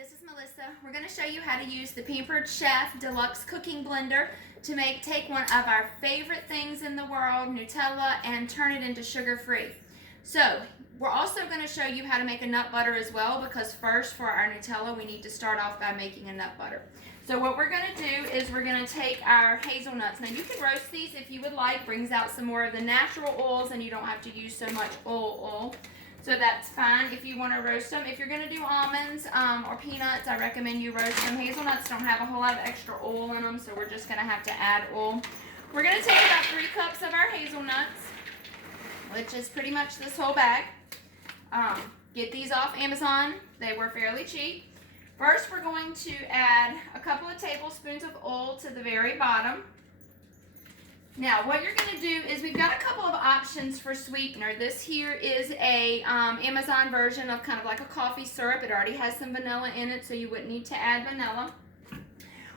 this is Melissa. We're going to show you how to use the Pampered Chef Deluxe Cooking Blender to take one of our favorite things in the world, Nutella, and turn it into sugar-free. So, we're also going to show you how to make a nut butter as well, because first for our Nutella we need to start off by making a nut butter. So what we're going to do is we're going to take our hazelnuts. Now you can roast these if you would like, brings out some more of the natural oils and you don't have to use so much oil. So that's fine if you want to roast them. If you're going to do almonds or peanuts, I recommend you roast them. Hazelnuts don't have a whole lot of extra oil in them, so we're just going to have to add oil. We're going to take about 3 cups of our hazelnuts, which is pretty much this whole bag. Get these off Amazon. They were fairly cheap. First, we're going to add a couple of tablespoons of oil to the very bottom. Now, what you're going to do is we've got a couple of options for sweetener. This here is a Amazon version of kind of like a coffee syrup. It already has some vanilla in it, so you wouldn't need to add vanilla.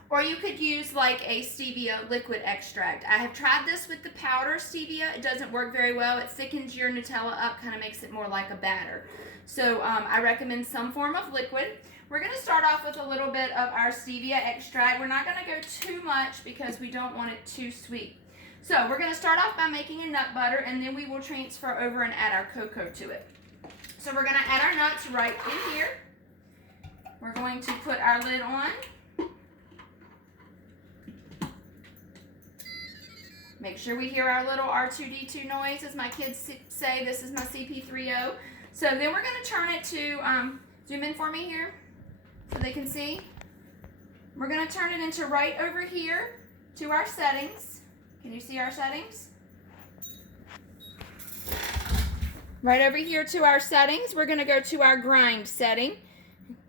Or you could use like a stevia liquid extract. I have tried this with the powder stevia. It doesn't work very well. It thickens your Nutella up, kind of makes it more like a batter. So I recommend some form of liquid. We're going to start off with a little bit of our stevia extract. We're not going to go too much because we don't want it too sweet. So we're going to start off by making a nut butter, and then we will transfer over and add our cocoa to it. So we're going to add our nuts right in here. We're going to put our lid on. Make sure we hear our little R2D2 noise, as my kids say. This is my CP30. So then we're going to turn it to, zoom in for me here so they can see. We're going to turn it into right over here to our settings. Can you see our settings? Right over here to our settings, we're going to go to our grind setting.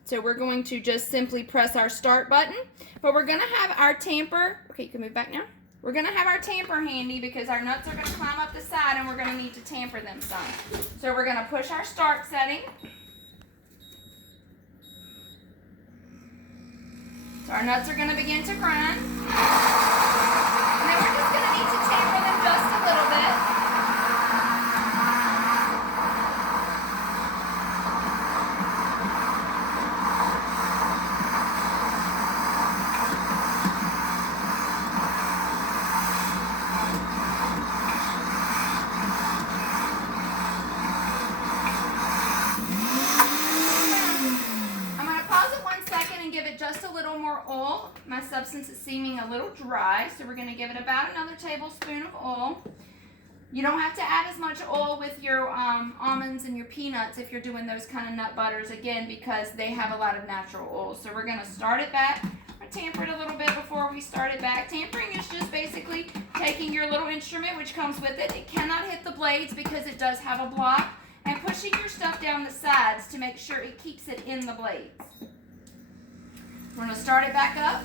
So we're going to just simply press our start button. But we're going to have our tamper. Okay, you can move back now. We're going to have our tamper handy because our nuts are going to climb up the side and we're going to need to tamper them some. So we're going to push our start setting. So our nuts are going to begin to grind. And then we're just going to need to tamper them just a little bit. Just a little more oil. My substance is seeming a little dry, so we're going to give it about another tablespoon of oil. You don't have to add as much oil with your almonds and your peanuts if you're doing those kind of nut butters, again, because they have a lot of natural oil. So we're going to start it back. I tamper it a little bit before we start it back. Tampering is just basically taking your little instrument, which comes with it. It cannot hit the blades because it does have a block, and pushing your stuff down the sides to make sure it keeps it in the blades. We're going to start it back up.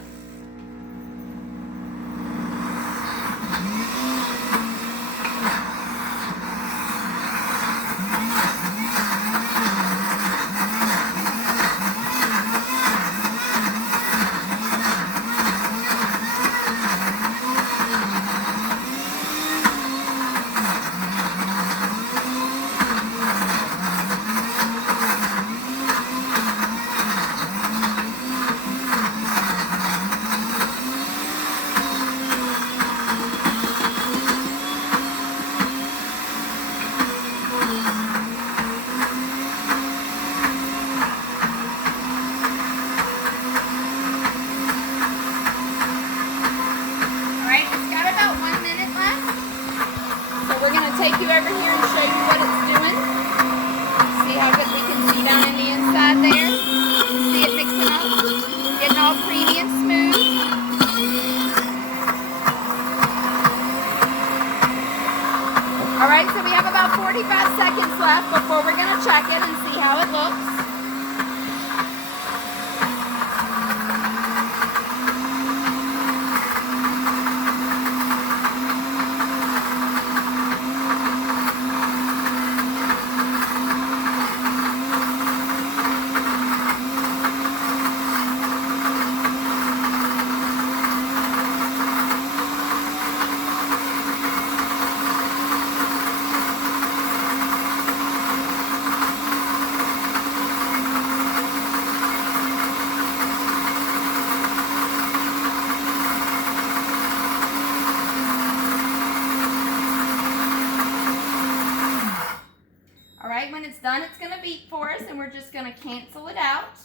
we're just going to cancel it out.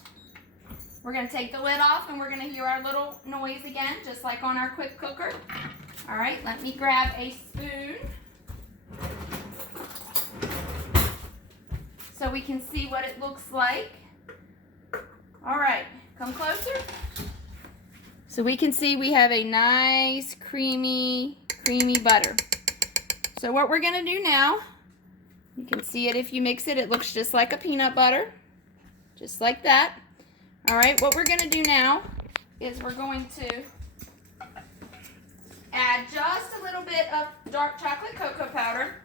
We're going to take the lid off and we're going to hear our little noise again, just like on our quick cooker. All right, let me grab a spoon so we can see what it looks like. All right, come closer. So we can see we have a nice creamy butter. So what we're going to do now, you can see it if you mix it, it looks just like a peanut butter, just like that. All right, what we're going to do now is we're going to add just a little bit of dark chocolate cocoa powder.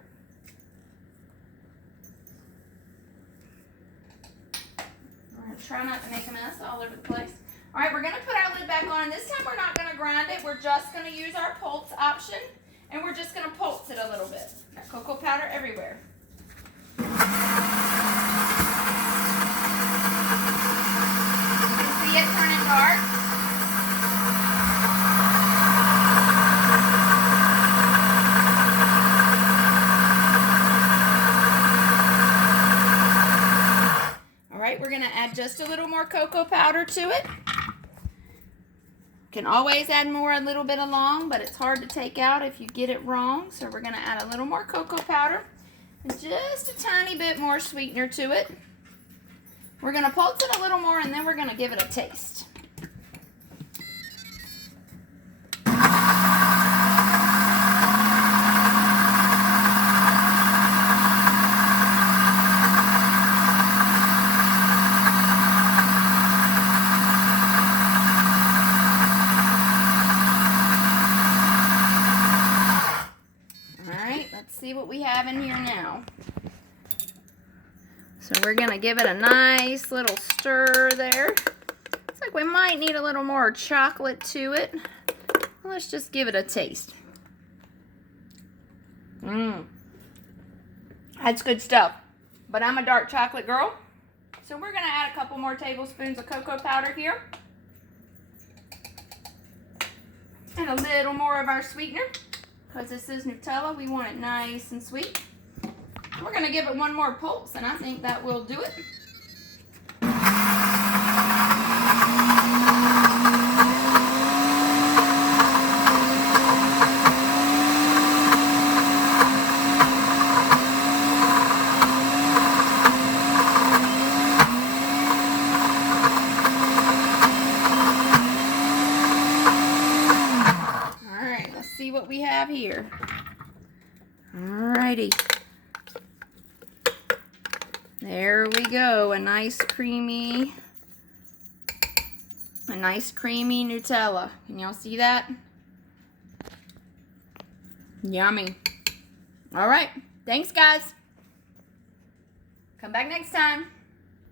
We're going to try not to make a mess all over the place. All right, we're going to put our lid back on, and this time we're not going to grind it. We're just going to use our pulse option, and we're just going to pulse it a little bit. Got cocoa powder everywhere. You can see it turning dark. All right, we're going to add just a little more cocoa powder to it. Can always add more a little bit along, but it's hard to take out if you get it wrong. So we're going to add a little more cocoa powder and just a tiny bit more sweetener to it. We're going to pulse it a little more and then we're going to give it a taste. Let's see what we have in here now. So we're going to give it a nice little stir there. Looks like we might need a little more chocolate to it. Well, let's just give it a taste. That's good stuff. But I'm a dark chocolate girl. So we're going to add a couple more tablespoons of cocoa powder here. And a little more of our sweetener. Because this is Nutella, we want it nice and sweet. We're going to give it one more pulse, and I think that will do it. See what we have here. Alrighty. There we go. A nice creamy Nutella. Can y'all see that? Yummy. Alright. Thanks, guys. Come back next time.